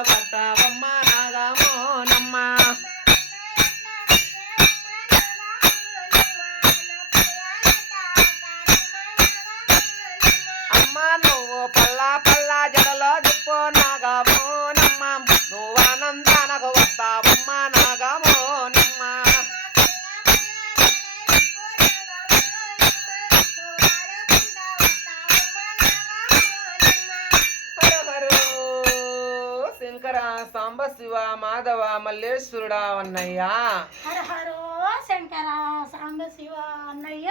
వస్తావమ్మ నాగమోనమ్మ అమ్మ నువ్వు పల్లా పల్లా జడలో దిప్పు నాగమోనమ్మ నువ్వు ఆనందానకు వస్తావమ్మ నాగమోనమ్మ శంకర సాంబ శివ మాధవ మల్లేశ్వరుడా అన్నయ్య హర హరో శంకర సాంబ శివ అన్నయ్య